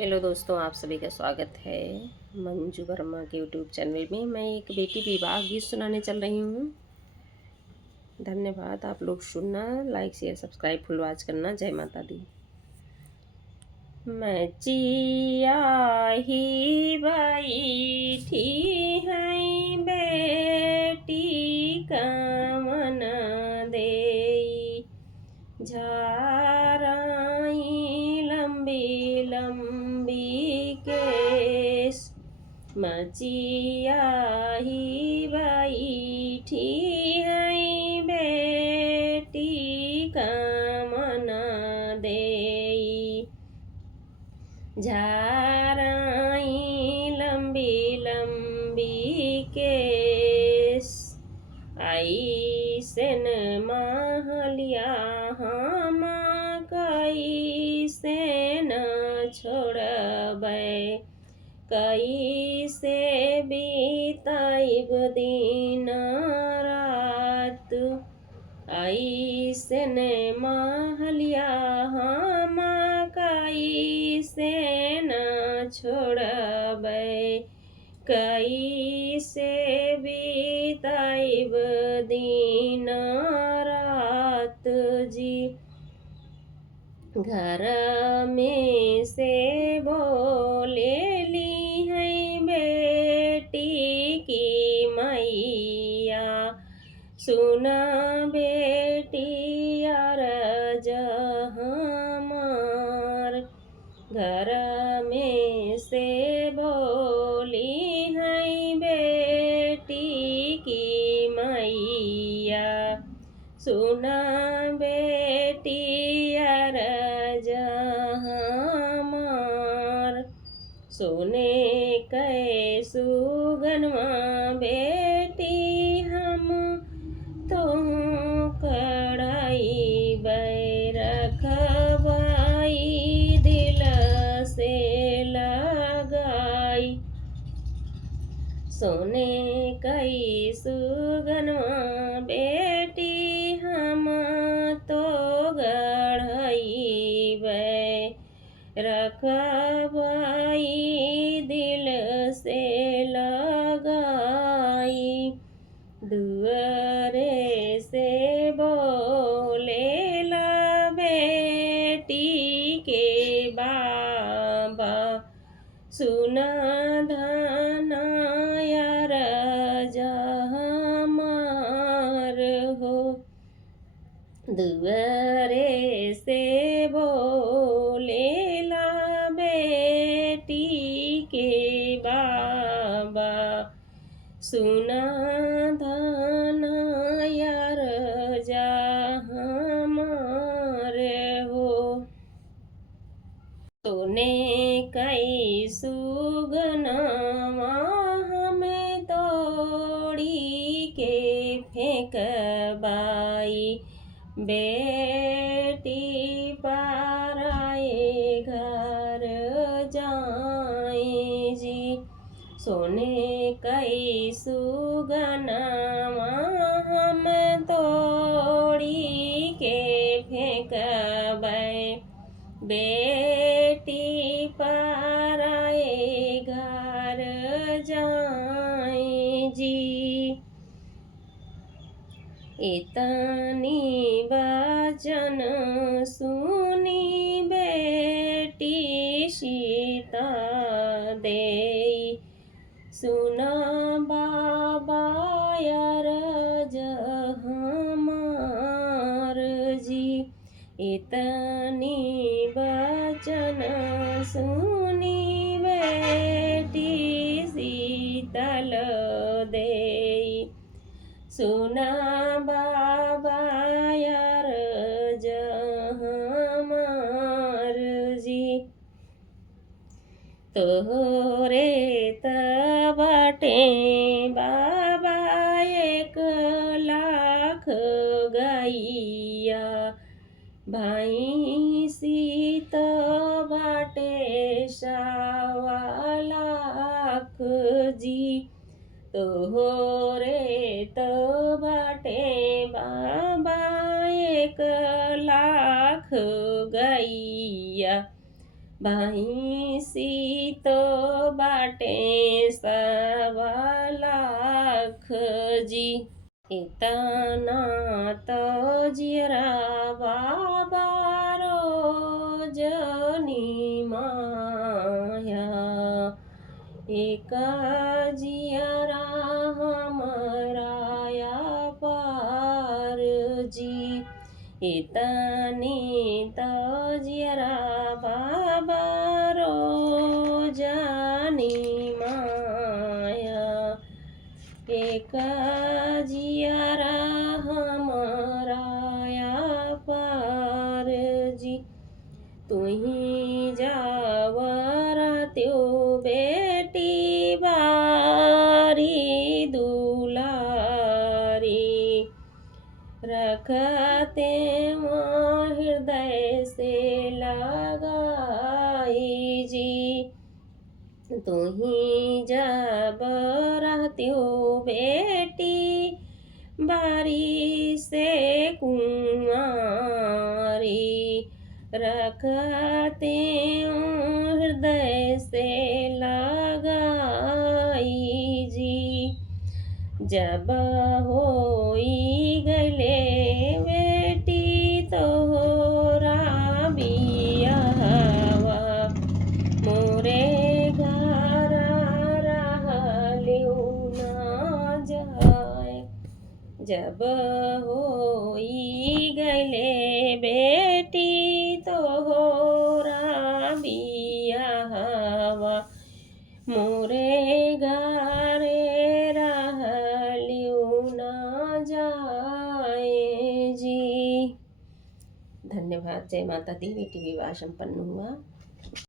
Hello दोस्तों, आप सभी का स्वागत है मंजू वर्मा के यूट्यूब चैनल में। मैं एक बेटी विवाह गीत सुनाने चल रही हूँ। धन्यवाद। आप लोग सुनना, लाइक शेयर सब्सक्राइब फुल वॉच करना। जय माता दी। मैं चिया ही बैठी है बेटी कमन देई, झाराई लंबी लंबी केस। मचिया ही बैठी है बेटी कमन देई, झाराई लंबी लंबी केस। ऐसन महलिया हम कैसे न छोड़बै, कैसे बीताइब दिन रात। ऐसन महलिया हम कैसे न छोड़बै, कैसे बीताइब दिन रात जी। घर में से बोलेली है बेटी की मैया, सुन बेटी अरज हमार। घर में से बोली है बेटी की मैया, सुन बेटी अरज हमार। सोने कै सुगनमा बेटी हम तो कड़ाई रखबाई, दिल से लगाई। सोने कई सुगनमा बेटी हम तो गढ़ई, रखबाई दिल से लगाई। दुआरे से बोलेला बेटी के बाबा, सुना धना अरज हमार हो। दुआरे से बोलेला बेटी के बाबा, सुना धना अरज हमार हो। सोने कई सुगनमा हमें तोड़ी के फेंकबाई, बेटी पाराए घर जाए जी। सोने कई सुगनमा हम तोड़ी के फेंकबै, बेटी पाराए घर जाए जी। इतनी वचन सुनी बेटी सीता देई, सुना बाबा अरज हमार जी। इतनी वचन सुनी बेटी शीतल देई, सुना बाबा अरज हमार जी। तोहरे बाटे बाबा 1,00,000 गैया, भैंसी तो बाटे 1,00,000 जी। तोहरे तो बाटे बाबा 1,00,000 गैया, भैंसी तो बाटे 1.25 लाख जी। इतना तो जियरा बाबा रोजनी माया, एक जियरा हमारा पार जी। इतनी तो जियरा बाबा रोजनी माया, एक जियरा हमारा पार जी। तुही जावरा त्यो बेटी बारी दुलारी, रखते हृदय से लगाई जी। तुही जब रहती हो बेटी बारी से कुंवारी, रखते हृदय से लगाई जी। जब होई गले बेटी तोहरा बियावा, मोरे घर रहलिउ ना जाए। जब होई गले बेटी तोहरा बियावा, मोरे घरे रहलिउ ना जाए जी। धन्यवाद। जय माता दी। बेटी विवाह संपन्न हुआ।